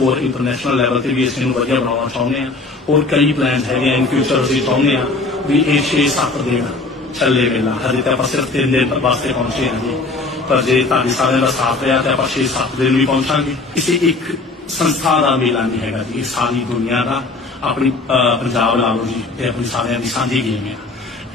ਹੋਰ international level ਤੇ ਵੀ ਇਸ ਨੂੰ ਵਧੀਆ ਬਣਾਉਣਾ ਚਾਹੁੰਦੇ ਆ ਹੋਰ ਕਈ ਪਲਾਨ ਹੈਗੇ ਇਨ ਫਿਊਚਰ ਅਸੀਂ ਚਾਹੁੰਦੇ ਆ ਵੀ ਇਹ 6-7 ਦਿਨ ਚੱਲੇ ਮੇਲਾ ਹਜੇ ਤਾਂ ਆਪਾਂ ਸਿਰਫ 3 ਦਿਨ ਵਾਸਤੇ ਪਹੁੰਚੇ ਹਾਂ ਜੀ। ਪਰ ਜੇ ਤੁਹਾਡੀ ਸਾਰਿਆਂ ਦਾ ਸਾਥ ਰਿਹਾ ਤਾਂ ਆਪਾਂ 6-7 ਦਿਨ ਵੀ ਪਹੁੰਚਾਂਗੇ। ਕਿਸੇ ਇੱਕ ਸੰਸਥਾ ਦਾ ਮੇਲਾ ਨਹੀਂ ਹੈਗਾ ਜੀ। ਇਹ ਸਾਰੀ ਦੁਨੀਆ ਦਾ ਆਪਣੀ ਪੰਜਾਬ ਲਾ ਲਓ ਜੀ ਇਹ ਆਪਣੀ ਸਾਰਿਆਂ ਦੀ ਸਾਂਝੀ ਗੇਮ ਆ।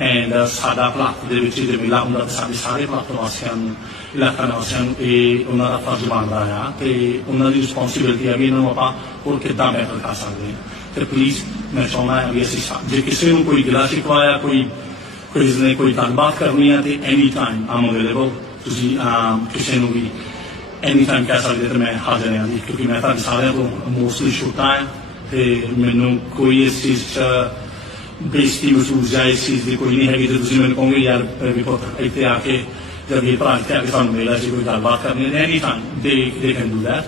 ਐਂਡ ਸਾਡਾ ਭਲਾਕ ਦੇ ਵਿੱਚ ਜੇ ਮੇਲਾ ਹੁੰਦਾ ਤਾਂ ਸਾਡੇ ਸਾਰੇ ਭਲਾਕ ਵਾਸੀਆਂ ਨੂੰ ਇਲਾਕਾ ਨਿਵਾਸੀਆਂ ਨੂੰ ਇਹ ਉਹਨਾਂ ਦਾ ਫਰਜ਼ ਬਣਦਾ ਆ ਤੇ ਉਹਨਾਂ ਦੀ ਰਿਸਪੌਂਸਿਬਿਲਟੀ ਆ ਵੀ ਇਹਨਾਂ ਨੂੰ ਆਪਾਂ ਹੋਰ ਕਿੱਦਾਂ ਬਿਹਤਰ ਕਰ ਸਕਦੇ ਹਾਂ ਤੇ ਪਲੀਜ਼ ਮੈਂ ਚਾਹੁੰਦਾ ਹਾਂ ਵੀ ਅਸੀਂ ਜੇ ਕਿਸੇ ਨੂੰ ਕੋਈ ਗਿਲਾ ਸ਼ਿਕਵਾ ਕੋਈ ਕੋਈ ਨੇ ਕੋਈ ਗੱਲਬਾਤ ਕਰਨੀ ਹੈ ਤੇ ਐਨੀ ਟਾਈਮ ਆਮ ਅਵੇਲੇਬਲ ਤੁਸੀਂ ਕਿਸੇ ਨੂੰ ਵੀ ਐਨੀ ਟਾਈਮ ਕਹਿ ਸਕਦੇ ਤੇ ਮੈਂ ਹਾਜ਼ਰ ਹਾਂ ਜੀ ਕਿਉਂਕਿ ਮੈਂ ਤੁਹਾਡੇ ਸਾਰਿਆਂ ਤੋਂ ਮੋਸਟਲੀ ਛੋਟਾ ਹਾਂ ਤੇ ਮੈਨੂੰ ਕੋਈ ਇਸ ਚੀਜ਼ 'ਚ ਬੇਇੱਜ਼ਤੀ ਮਹਿਸੂਸ ਜਾਂ ਇਸ ਚੀਜ਼ ਦੀ ਕੋਈ ਨਹੀਂ ਹੈਗੀ ਤੇ ਤੁਸੀਂ ਮੈਨੂੰ ਕਹੋਗੇ ਯਾਰ ਵੀ ਪੁੱਤ ਇੱਥੇ ਆ ਕੇ ਜਦ ਇਹ ਭਰਾ ਇੱਥੇ ਆ ਕੇ ਸਾਨੂੰ ਮਿਲਿਆ ਸੀ ਕੋਈ ਗੱਲਬਾਤ ਕਰਨੀ ਹੈ any time they they can do that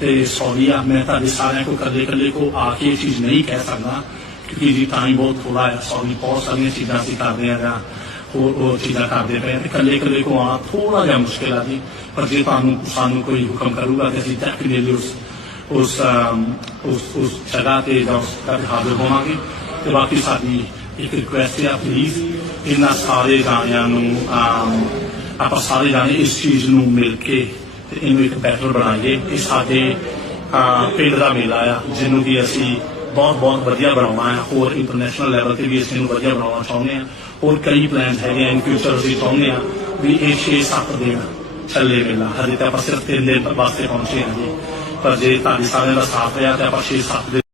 ਤੇ ਸੌਰੀ ਆ ਮੈਂ ਤੁਹਾਡੇ ਸਾਰਿਆਂ ਕੋ ਇਕੱਲੇ ਇਕੱਲੇ ਕੋ ਆ ਕੇ ਇਹ ਚੀਜ਼ ਨਹੀਂ ਕਹਿ ਸਕਦਾ ਕਿਉਂਕਿ ਜੀ ਟਾਈਮ ਬਹੁਤ ਥੋੜਾ ਹੈ ਸੌਰੀ ਬਹੁਤ ਸਾਰੀਆਂ ਚੀਜ਼ਾਂ ਅਸੀਂ ਕਰਦੇ ਆ ਜਾਂ ਹੋਰ ਹੋਰ ਚੀਜ਼ਾਂ ਕਰਦੇ ਪਏ ਤੇ ਕੱਲੇ ਕੱਲੇ ਕੋ ਆਉਣਾ ਥੋੜਾ ਜਿਹਾ ਮੁਸ਼ਕਿਲ ਆ ਜੀ ਪਰ ਜੇ ਤੁਹਾਨੂੰ ਸਾਨੂੰ ਕੋਈ ਹੁਕਮ ਕਰੂਗਾ ਤੇ ਅਸੀਂ ਡੈਫੀਨਿਟਲੀ ਉਸ ਉਸ ਉਸ ਉਸ ਜਗ੍ਹਾ ਤੇ ਜਾਂ ਉਸ ਜਗ੍ਹਾ ਹਾਜ਼ਰ ਹੋਵਾਂਗੇ ਤੇ ਬਾਕੀ ਸਾਡੀ ਇੱਕ ਰਿਕੁਐਸਟ ਹੈ ਪਲੀਜ਼ ਇਹਨਾਂ ਸਾਰੇ ਗਾਣਿਆਂ ਨੂੰ ਆਪਾਂ ਸਾਰੇ ਜਾਣੇ ਇਸ ਚੀਜ਼ ਨੂੰ ਮਿਲ ਕੇ ਤੇ ਇਹਨੂੰ ਇੱਕ ਬੈਟਰ ਬਣਾਈਏ। ਇਹ ਸਾਡੇ ਪਿੰਡ ਦਾ ਮੇਲਾ ਆ, ਜਿਹਨੂੰ ਕਿ ਅਸੀਂ ਬਹੁਤ ਬਹੁਤ ਵਧੀਆ ਬਣਾਉਣਾ ਹੈ। ਹੋਰ ਇੰਟਰਨੈਸ਼ਨਲ ਲੈਵਲ ਤੇ ਵੀ ਇਸ ਨੂੰ ਵਧੀਆ ਬਣਾਉਣਾ ਚਾਹੁੰਦੇ ਆ ਹੋਰ ਕਈ ਪਲਾਨ ਹੈਗੇ ਆ ਇਨ ਫਿਊਚਰ ਅਸੀਂ ਚਾਹੁੰਦੇ ਆ ਵੀ ਇਹ 6-7 ਦਿਨ ਚੱਲੇ ਮੇਲਾ। ਹਜੇ ਤਾਂ ਆਪਾਂ ਸਿਰਫ 3 ਦਿਨ ਵਾਸਤੇ ਪਹੁੰਚੇ ਹਾਂ ਜੀ। ਪਰ ਜੇ ਤੁਹਾਡੀ ਸਾਰਿਆਂ ਦਾ ਸਾਥ ਰਿਹਾ, ਤਾਂ ਆਪਾਂ 6-7 ਦਿਨ